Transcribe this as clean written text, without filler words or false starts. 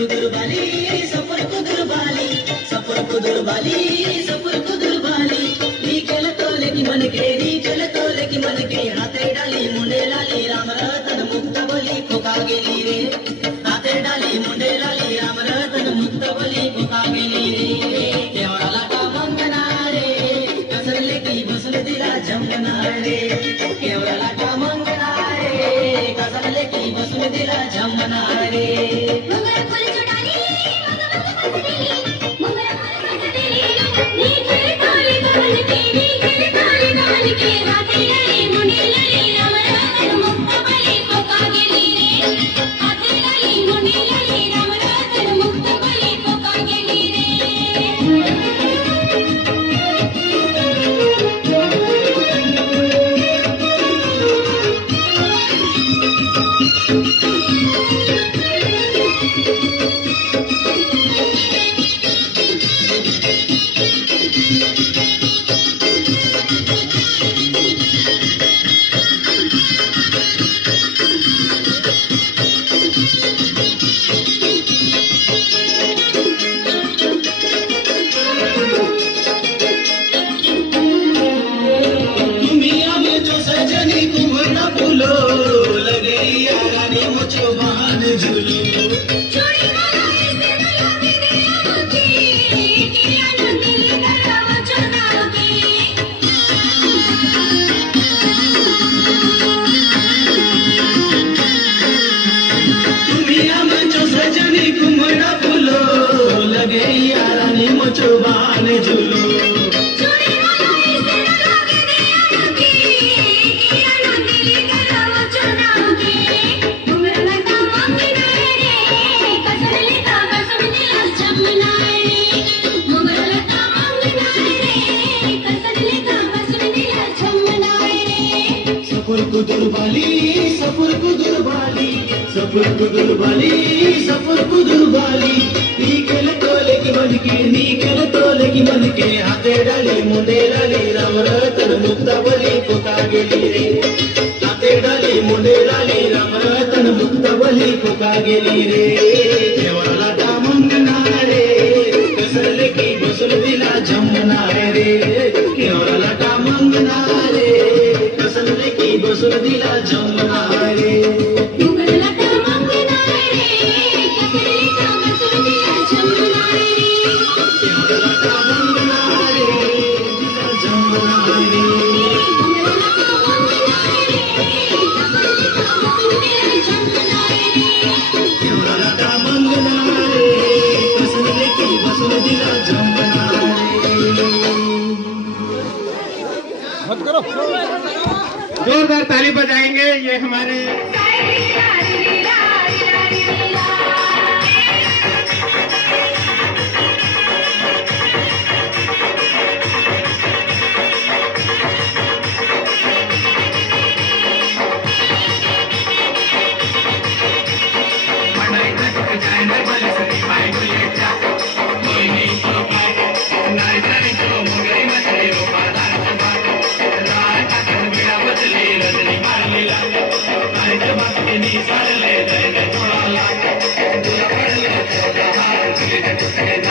కుదురుబాలి suffer కుదురుబాలి suffer కుదురుబాలి suffer కుదురుబాలి నీకెలతోలకి మనకే నీకెలతోలకి మనకే हाथे डाली मुंडे लाली राम रतन मुक्त बली कोका गेली रे हाथे डाली मुंडे लाली राम रतन मुक्त बली कोका गेली रे केवळाला का मंगना रे कसरले की बसून दिला जमना रे केवळाला का मंगना रे कसरले की बसून दिला जमना रे मंगळ फुल चुडाली मंगळ फुल चुडाली नी खेळ काली काल के नी खेळ काली काल के हाथे डाली मुंडे लाली राम रतन मुक्त बली कोका गेली रे हाथे डाली मुंडे लाली राम रतन मुक्त बली कोका गेली रे सफर कुदुरबाली नीकेलतोलकी मनके हाथे डाली मुंडे लाली राम रतन मुक्त बली कोका गेली रे हाथे डाली मुंडे लाली राम रतन मुक्त बली कोका गेली रे केवळाला का मंगना रे कसरले की बसून दिला जमना रे केवळाला का मंगना रे कसरले की बसून दिला जमना रे जोरदार ताली बजाएंगे ये हमारे Thank you.